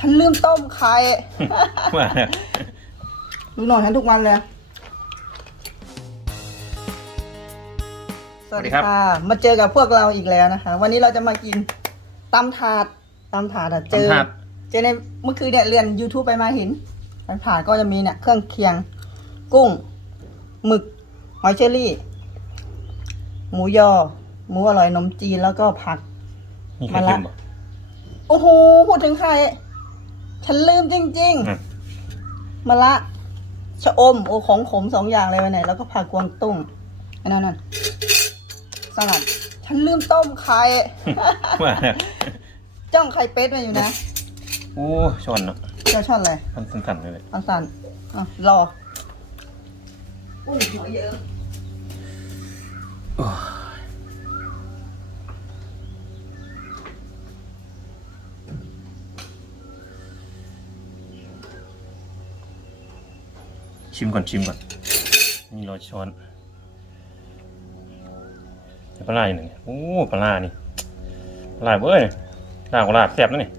ฉันลืมต้มไข่ว่าดูหน่อยฉันทุกวันเลย สวัสดีค่ะมาเจอกับพวกเราอีกแล้วนะคะ วันนี้เราจะมากินตำถาดตำถาดอะเจอตำถาดเจอในเมื่อคืนเนี่ยเรียน YouTube ไปมาเห็นตำถาดก็จะมีเนี่ยเครื่องเคียง กุ้งหมึกหอยเชอรี่ หมูยอ หมูอร่อยนมจีนแล้วก็ผักมีไข่เค็มบ่โอ้โห พูดถึงไข่ ฉันลืมจริงอืม ๆมะละชะอม โอ้ของขมสองอย่างเลยวันไหน แล้วก็ผักกวางตุ้งอันนั้นน่ะสลัดฉันลืมต้มไข่ ว่าจ้องไข่เป็ดมาอยู่นะโอ้ช้อนเนาะเจ้าช่อนอะไรมันสั่นๆเลยอันสันอะรออุ้ยหัวเยอะ ชิมก่อนชิมก่อน นี่รอช้อนปลาไหลหนึ่งโอ้ปลาไหลนี่ปลาไหลเว้ยลาบกว่าลาบแซ่บนะนี่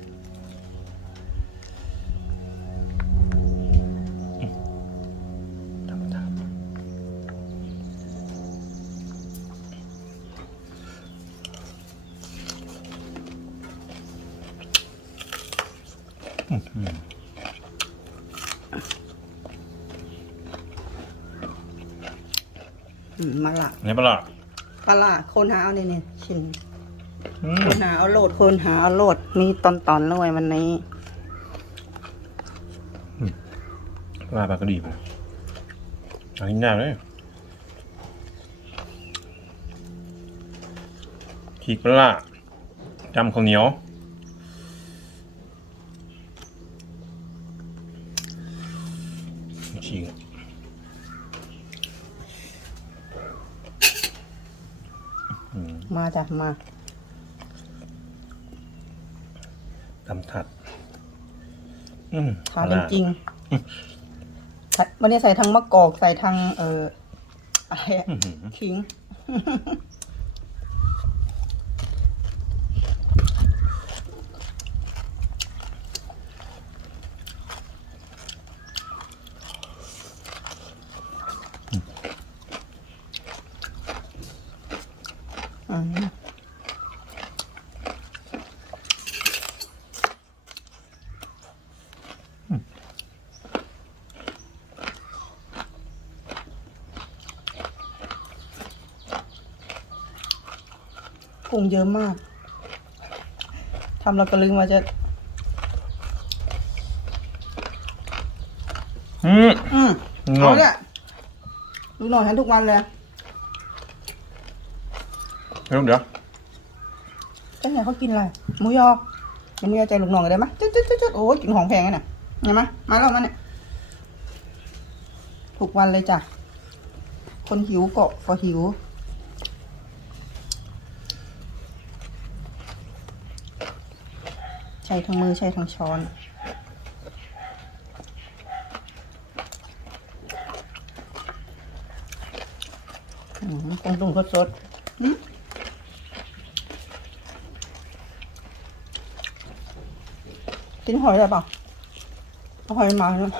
อืมมาละเนี่ยปลาไหลาปลาร้าโคนหาเอาเนี่ยเนี่ยชิ้นอืโคมนหาเอาโหลดโคนหาเอาโหลดมีตอนตอนๆด้วยวันนี้ปลาปลากระดีบนะอันนี้ยากเลยขีกปลาร้าจำข้าวเหนียวฉีก มา จ้ะมาตำถัด อืมทานจริงๆทัดวันนี้ใส่ทั้งมะกอกใส่ทั้งเอ่ออะไรอะอื้อหือขิง อืมกุ้ งเยอะมากทำเราก็ลืมว่าจะ อืมอืมงเอางเนี่ยดูหน่อยฉันทุกวันเลยเดี๋ยวเดี๋ยวเจ้าเนี่ยเขากินอะไรหมูยอกินหมูยอใจลูกน้องกันได้ไหมจุดจุดจุดจุดโอ้ยกินของแพงกันน่ะเห็นไหมมาแล้วมันเนี่ยทุกวันเลยจ้ะคนหิวก็ก็หิว ช้ทั้งมือใช้ทั้งช้อน อืมกงตุ้งสดๆอืมกินหอยได้เปล่าเอาหอยมาเลย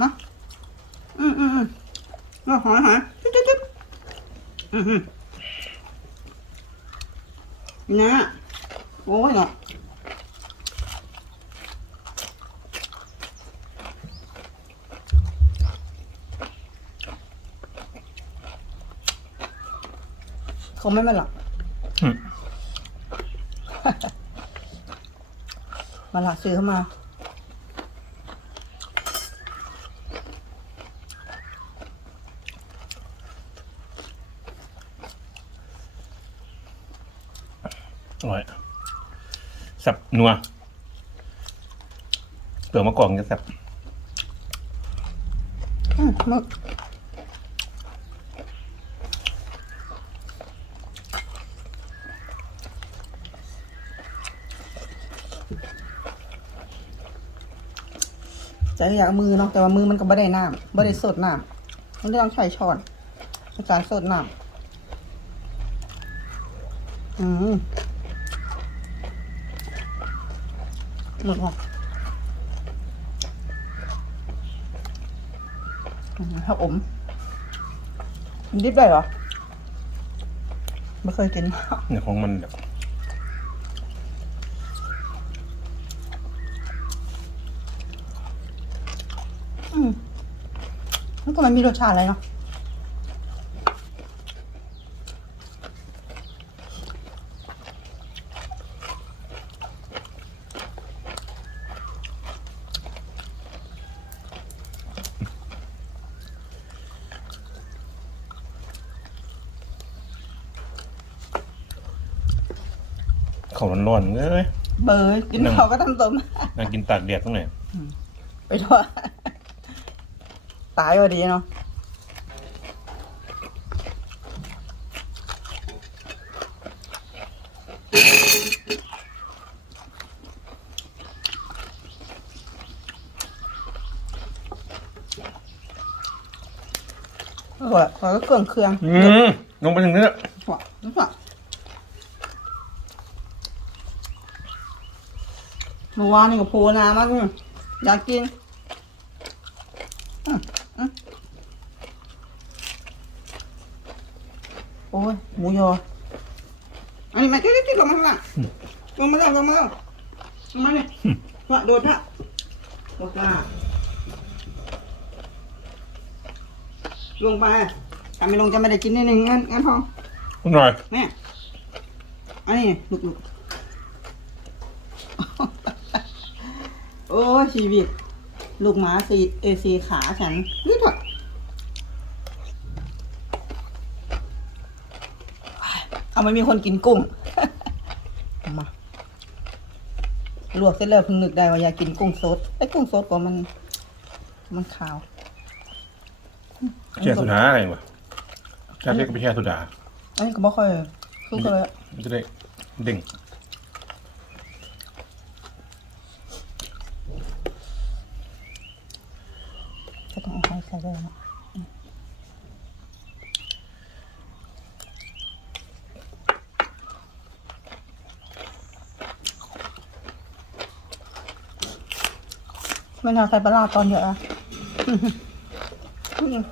มาอืมอืมอืมเอาหอยหอยจุ๊บจุ๊บจุ๊บอืมอืมนะโอ้ยเนาะ เขาไม่มาหลับอืมมาละซื้อเข้ามา อร่อยแซ่บนัวเปลือกมะกอกจะแซ่บอืมมึก จะอยากเอามือเนาะแต่ว่ามือมันก็ไม่ได้น้ำไม่ได้สดน้ำมันต้องใช้ช้อนในการสดน้ำอืมหมึกหรออืมถ้าอมกินดิบได้เหรอไม่เคยกินเนี่ยของมันแบบ อืมมัน ก็มันมีรสชาติอะไรเนาะเขาร้อนๆเอ้ยเบยกินเขาก็ทำต้มน่ากินตากแดดตรงไหนไปทั่ว ตายพอดีเนาะเออแล้วก็เครื่องเครื่องอืมลงไปถึงนี้แล้วว่ะนี่ว่ะเมื่อวานนี่ก็โพนามากเลยอยากกินอืมอืมโอ้ยหมูยออันนี้มาติ๊ดๆลงมาข้างล่างลงมาแล้วลงมาแล้วลงมาเนี่ยว่ะโดดฮะโดดมาลงไปถ้าไม่ลงจะไม่ได้กินนี่หนึ่งงั้นงั้นพอคุณหน่อยแม่อันนี้ลุกลุกโอ้ชีวิต ลูกหมาสีเอสีขาฉันนี่ถอด เอาไม่มีคนกินกุ้งเอามาลวกเสร็จแล้วเพิ่งนึกได้ว่าอยากกินกุ้งสดไอ้กุ้งสดก็มัน มันขาวแช่สุดาอะไรวะแช่เรียกก็ไปแช่สุดาอันนี้ก็บ่ค่อยคลุกเลยอะมันจะได้เด้งก็ต้องเอาไข่ใส่ด้วยนะ ไม่น่าใส่ปลาร้าตอนเยอะอะอืมอืม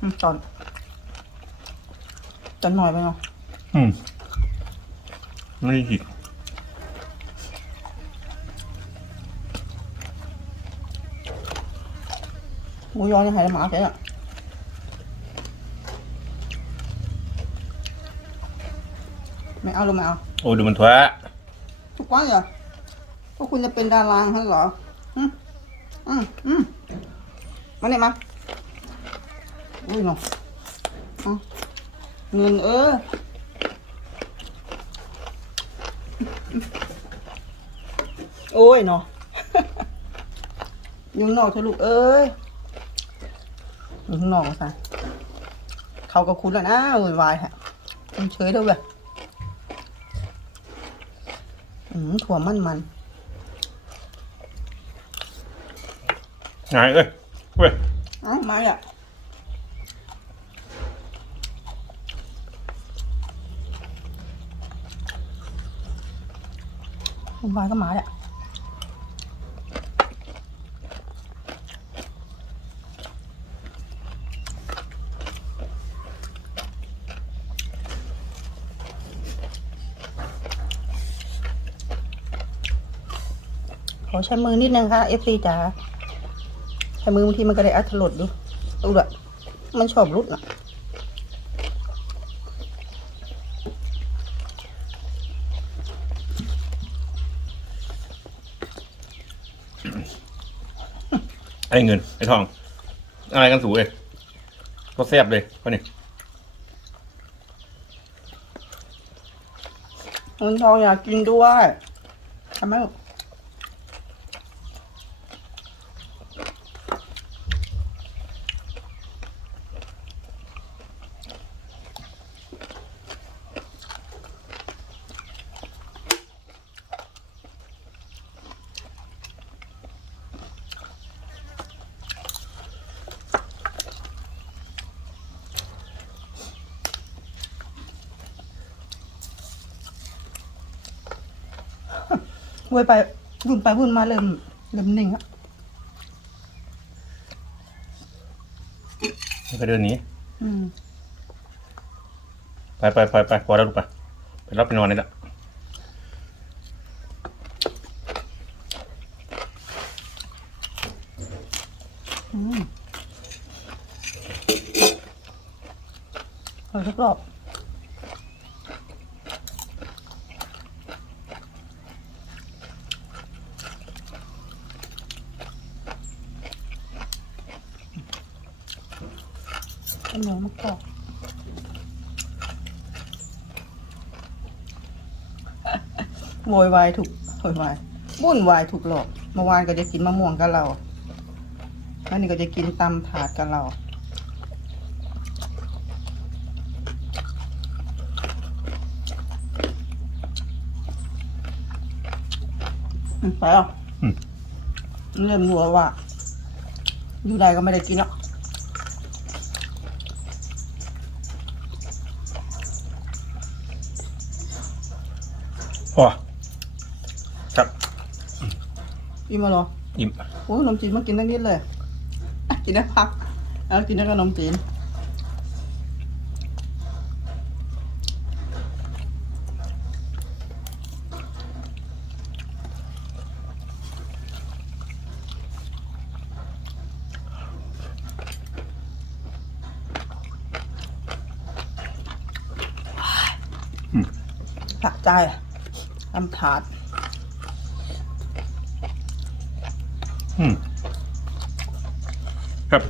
อืมตอนตอนหน่อยไปเนาะอืมไม่ได้หิกหมูยอนี่หายหมาเสียอะไม่เอาลงไม่เอา โอ้ดูมันทั่วทุกวันเหรอ พวกคุณจะเป็นดาราท่าเหรออืมอืมอืมมาเนี่ยมาอุ้ยนาะเอาเงินเออโอ้ยเนาะยุงนอกเธอะลูกเอ้ยยุงนอกซะเขาก็คุ้นแล้วนะวุ่นวายฮะมันเฉยเท่าแบบอืมถั่วมันมัน ไงเอ้ยเว้ยอ้ามาอะวุ่นวายก็มาอะขอใช้มือนิดนึงค่ะ FC จ๋า ใช้มือบางทีมันก็ได้อัตลดดูดูด้วยมันชอบรุดน่ะไอ้เงินไอ้ทอง อะไรกันสูเอ้ยก็แซ่บเลยเขานี่เงินทองอยากกินด้วยทำไม วุ่นไปวุ่นไปวุ่นมาเริ่มเริ่มนิ่งอะมันก็เดินหนีอืมไปไปไปไปพอแล้วลูกไปไปรับไปนอนนี่ละอืมเอาสักรอบขนมมะกอก โวยวายถูกโวยวายวุ่นวายถูกหลอกเมื่อวานก็จะกินมะม่วงกับเราแล้วนี่ก็จะกินตำถาดกับเราอืมไปอะอืมเริ่มรัวว่า อยู่ใดก็ไม่ได้กินหรอกพอครับ อิ่มมาหรออิ่มโอ้ขนมจีนมากินตั้งนิดเลยอะกินได้พัก แล้วกินได้ขนมจีนสะใจอะทำถาด อืม ครับ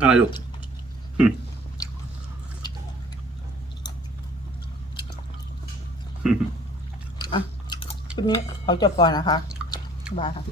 อะไรลูกอืมอืมคลิปนี้เขาจบก่อนนะคะ บายค่ะ